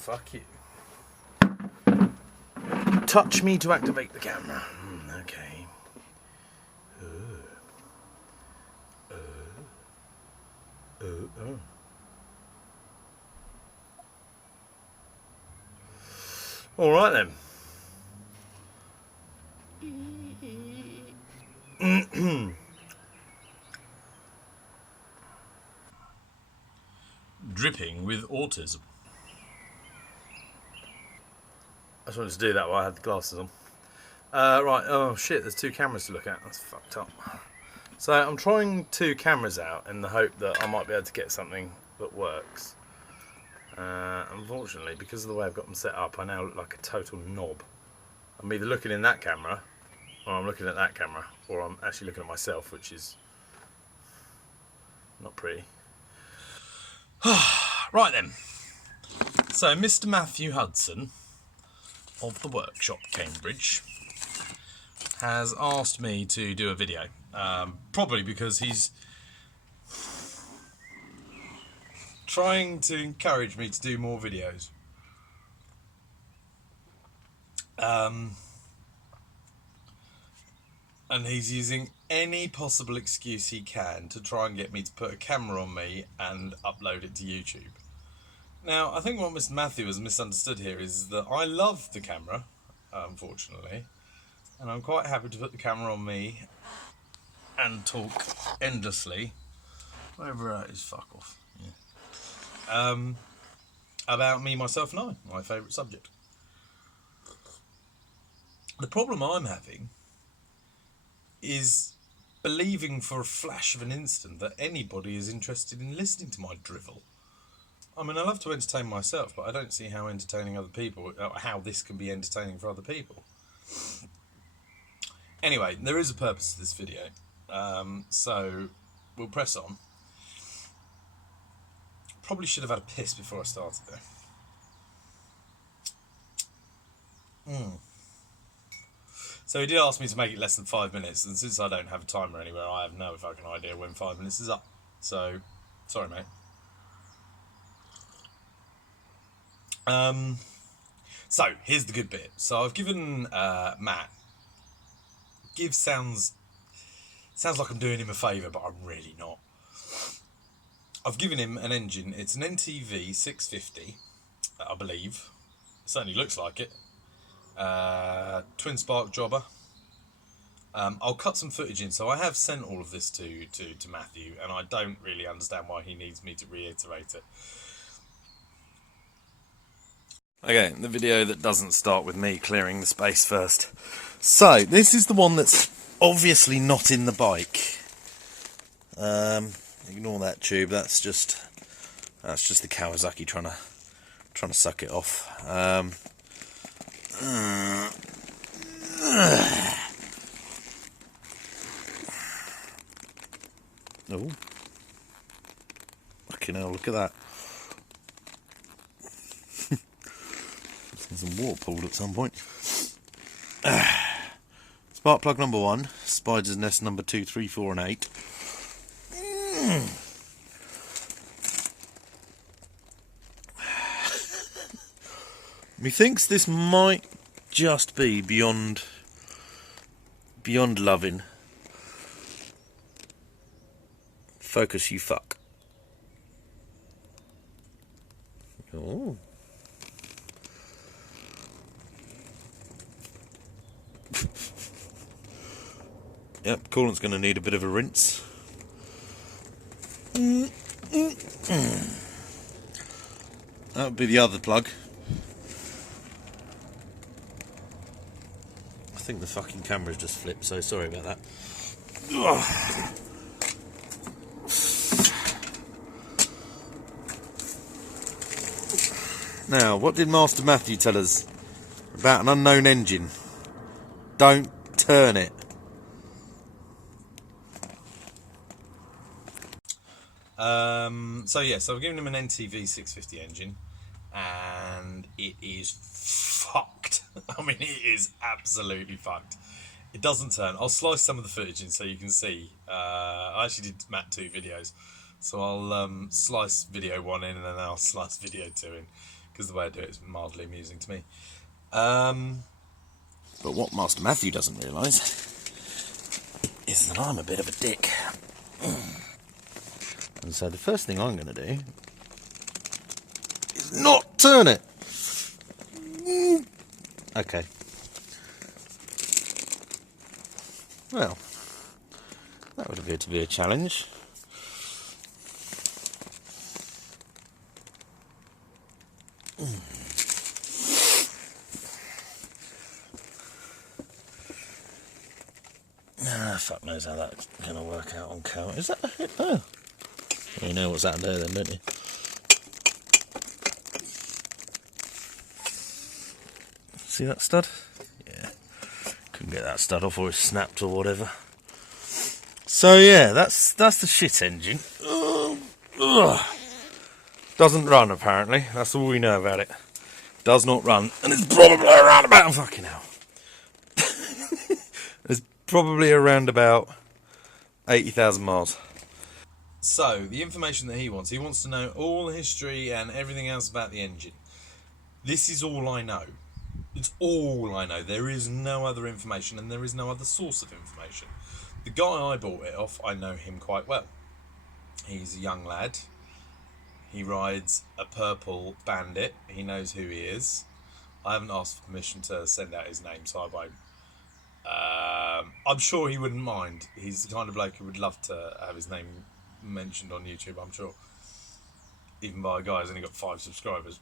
fuck you. Touch me to activate the camera. Okay. All right then. Dripping with autism. I just wanted to do that while I had the glasses on. Right, oh shit, there's two cameras to look at. That's fucked up. So I'm trying two cameras out in the hope that I might be able to get something that works. Unfortunately, because of the way I've got them set up, I now look like a total knob. I'm either looking in that camera, or I'm looking at that camera, or I'm actually looking at myself, which is not pretty. Right then. So Mr. Matthew Hudson of the workshop, Cambridge, has asked me to do a video. Probably because he's trying to encourage me to do more videos. And he's using any possible excuse he can to try and get me to put a camera on me and upload it to YouTube. Now, I think what Mr. Matthew has misunderstood here is that I love the camera, unfortunately, and I'm quite happy to put the camera on me and talk endlessly, whatever that is, fuck off, yeah. About me, myself and I, my favourite subject. The problem I'm having is believing for a flash of an instant that anybody is interested in listening to my drivel. I mean, I love to entertain myself, but I don't see how entertaining other people, how this can be entertaining for other people. Anyway, there is a purpose to this video, so we'll press on. Probably should have had a piss before I started though. So he did ask me to make it less than 5 minutes, and since I don't have a timer anywhere, I have no fucking idea when 5 minutes is up. So, sorry mate. So, here's the good bit. So I've given Matt, sounds like I'm doing him a favour, but I'm really not. I've given him an engine. It's an NTV 650, I believe. It certainly looks like it. Twin spark jobber. I'll cut some footage in. So I have sent all of this to Matthew, and I don't really understand why he needs me to reiterate it. Okay, the video that doesn't start with me clearing the space first. So, this is the one that's obviously not in the bike. Ignore that tube, that's just the Kawasaki trying to suck it off. Oh. Fucking hell, look at that. Some water pulled at some point. Spark plug number 1, spider's nest number 2, 3, 4 and 8. Methinks this might just be beyond loving. Focus, you fuck. Oh. Yep, coolant's going to need a bit of a rinse. That would be the other plug. I think the fucking camera's just flipped, so sorry about that. Now, what did Master Matthew tell us about an unknown engine? Don't turn it. So I've given him an NTV 650 engine, and it is fucked. I mean, it is absolutely fucked. It doesn't turn. I'll slice some of the footage in so you can see. I actually did Matt 2 videos, so I'll slice video 1 in and then I'll slice video 2 in, because the way I do it is mildly amusing to me. But what Master Matthew doesn't realise is that I'm a bit of a dick. And so the first thing I'm going to do is not turn it. Okay. Well, that would appear to be a challenge. Fuck knows how that's going to work out on count. Is that a hit? Oh. You know what's happened there then, don't you? See that stud? Yeah. Couldn't get that stud off, or it snapped or whatever. So yeah, that's the shit engine. Doesn't run apparently. That's all we know about it. Does not run, and it's probably around about fucking hell. It's probably around about 80,000 miles. So the information that he wants to know all the history and everything else about the engine. This is all I know. It's all I know. There is no other information, and there is no other source of information. The guy I bought it off, I know him quite well. He's a young lad. He rides a purple Bandit. He knows who he is. I haven't asked for permission to send out his name, so I won't. I'm sure he wouldn't mind. He's the kind of bloke who would love to have his name mentioned on YouTube, I'm sure. Even by a guy who's only got 5 subscribers.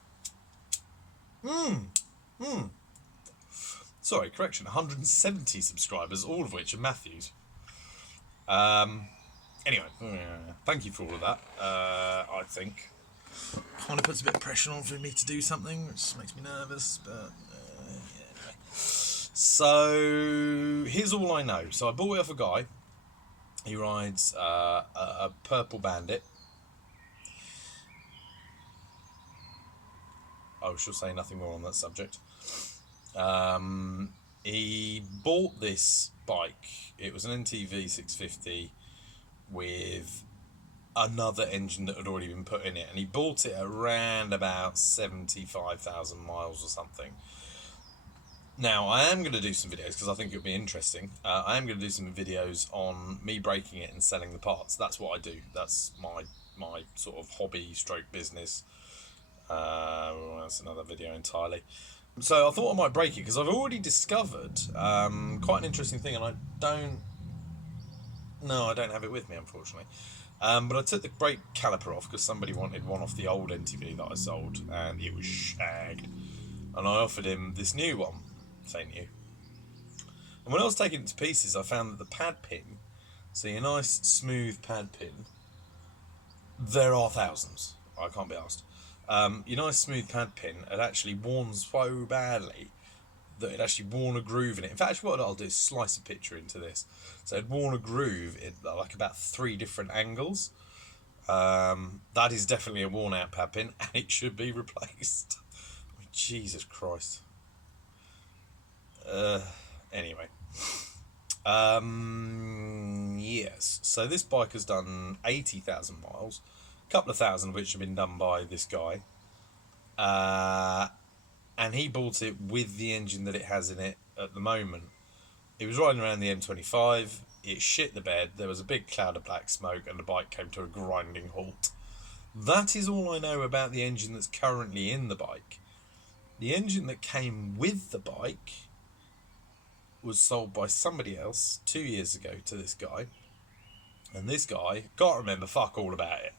Sorry, correction, 170 subscribers, all of which are Matthew's. Anyway, thank you for all of that. I think kind of puts a bit of pressure on for me to do something, which makes me nervous, but anyway. So here's all I know. So I bought it off a guy. He rides a purple Bandit. I shall say nothing more on that subject. He bought this bike. It was an NTV 650 with another engine that had already been put in it, and he bought it around about 75,000 miles or something. Now, I am going to do some videos because I think it'll be interesting. I am going to do some videos on me breaking it and selling the parts. That's what I do. That's my sort of hobby stroke business. That's another video entirely. So I thought I might break it because I've already discovered quite an interesting thing, and I don't have it with me, unfortunately. But I took the brake caliper off because somebody wanted one off the old NTV that I sold, and it was shagged. And I offered him this new one, say new. And when I was taking it to pieces, I found that the pad pin, see, a nice smooth pad pin, there are thousands. I can't be asked. Your nice smooth pad pin had actually worn so badly that it actually worn a groove in it. In fact, what I'll do is slice a picture into this. So it worn a groove in like about 3 different angles. That is definitely a worn out pad pin, and it should be replaced. I mean, Jesus Christ. Anyway. Yes. So this bike has done 80,000 miles. A couple of thousand of which have been done by this guy. And he bought it with the engine that it has in it at the moment. He was riding around the M25, it shit the bed, there was a big cloud of black smoke, and the bike came to a grinding halt. That is all I know about the engine that's currently in the bike. The engine that came with the bike was sold by somebody else 2 years ago to this guy. And this guy can't remember fuck all about it.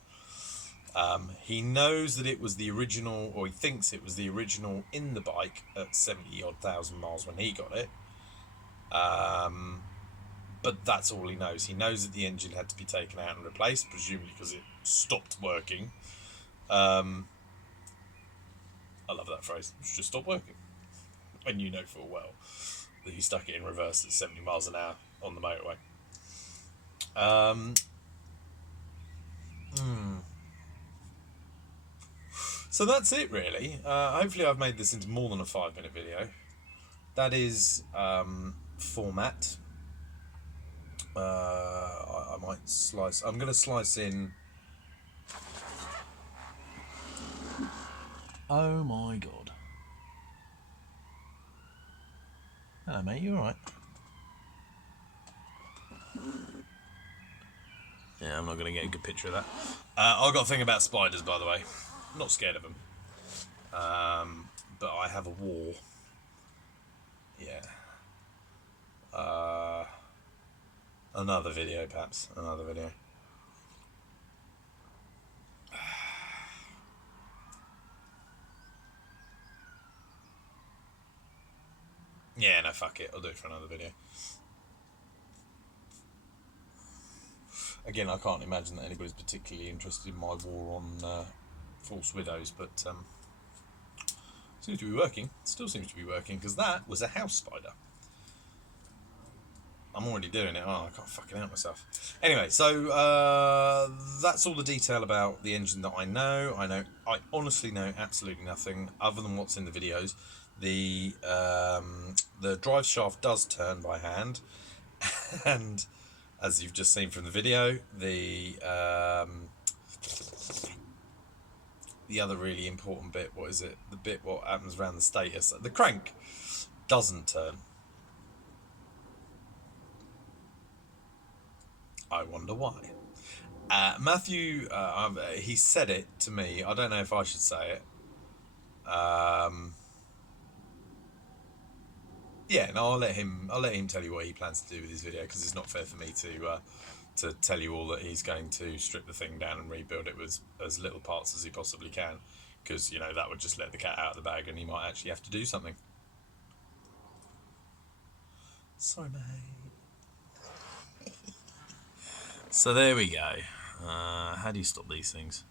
He knows that it was the original, or he thinks it was the original in the bike at 70-odd thousand miles when he got it. But that's all he knows. He knows that the engine had to be taken out and replaced, presumably because it stopped working. I love that phrase. It just stopped working. And you know full well that he stuck it in reverse at 70 miles an hour on the motorway. So that's it, really. Hopefully I've made this into more than a 5-minute video. That is format. I might slice. I'm going to slice in Oh my god. Hello mate, you alright? Yeah, I'm not going to get a good picture of that. I've got a thing about spiders, by the way. I'm not scared of them. But I have a war. Yeah. Another video, perhaps. Another video. Yeah, no, fuck it. I'll do it for another video. Again, I can't imagine that anybody's particularly interested in my war on false widows, but seems to be working. Still seems to be working, because that was a house spider. I'm already doing it. Oh, I can't fucking help myself. Anyway, so that's all the detail about the engine that I know. I honestly know absolutely nothing other than what's in the videos. The drive shaft does turn by hand, and as you've just seen from the video, the other really important bit, what is it? The bit what happens around the status, the crank doesn't turn. I wonder why. Matthew, he said it to me. I don't know if I should say it. Yeah, no, I'll let him tell you what he plans to do with his video, because it's not fair for me to tell you all that he's going to strip the thing down and rebuild it with as little parts as he possibly can, because that would just let the cat out of the bag, and he might actually have to do something. Sorry, mate. So there we go. How do you stop these things?